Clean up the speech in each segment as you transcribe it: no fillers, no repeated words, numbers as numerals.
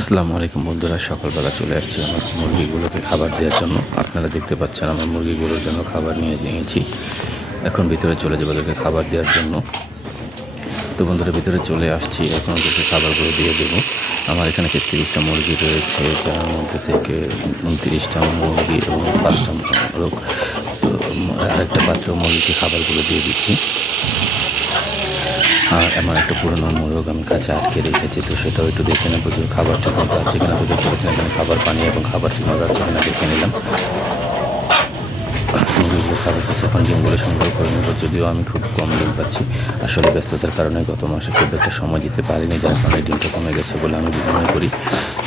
আসসালামু আলাইকুম বন্ধুরা, সকালবেলা চলে আসছি আমার মুরগিগুলোকে খাবার দেওয়ার জন্য। আপনারা দেখতে পাচ্ছেন আমার মুরগিগুলোর জন্য খাবার নিয়ে নিয়েছি। এখন ভিতরে চলে যাবো ওদেরকে খাবার দেওয়ার জন্য। তো বন্ধুরা ভিতরে চলে আসছি, এখন ওদেরকে খাবারগুলো দিয়ে দেবো। আমার এখানে 33টা মুরগি রয়েছে, যার মধ্যে থেকে 29টা মুরগি এবং 5টা মোরগ। তো আরেকটা পাত্র মুরগিকে খাবারগুলো দিয়ে দিচ্ছি। আর আমার একটা পুরোনো মোরগ আমি কাছে আটকে রেখেছি, তো সেটাও একটু দেখে নেবো যে খাবার ঠিক মতো আছে কিনা। তো দেখতে পাচ্ছেন এখানে খাবার, পানি এবং খাবার ঠিক মতো আছে কিনা দেখে নিলাম। মুরগিগুলো খাবার পাচ্ছে, এখন ডিমগুলো সংগ্রহ করে নেবো। যদিও আমি খুব কম ডিম পাচ্ছি, আসলে ব্যস্ততার কারণে গত মাসে খুব একটা সময় দিতে পারিনি, যার কারণে ডিমটা কমে গেছে বলে আমি মনে করি।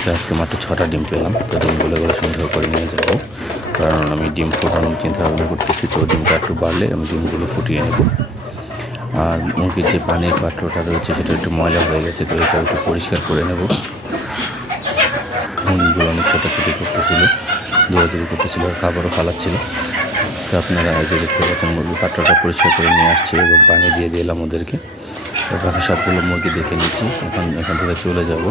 তো আজকে মাত্র 6টা ডিম পেলাম। তো ডিমগুলো সংগ্রহ করে নিয়ে যাবো, কারণ আমি ডিম ফোটানোর চিন্তা ভাবনা করতেছি। তো ডিমটা একটু বাড়লে আমি ডিমগুলো ফুটিয়ে নেবো। আর মুরগির যে পানির পাত্রটা রয়েছে সেটা একটু ময়লা হয়ে গেছে, তো এটা একটু পরিষ্কার করে নেব। মুরগিগুলো অনেক ছোটাছুটি করতেছিল, দৌড়াদৌড়ি করতেছিল, খাবারও ফালাচ্ছিল। তো আপনারা এই যে দেখতে পাচ্ছেন মুরগির পাত্রটা পরিষ্কার করে নিয়ে আসছি এবং পানি দিয়ে দিলাম ওদেরকে। তো বাকি সবগুলো মুরগি দেখে নিচ্ছি, এখান থেকে চলে যাব।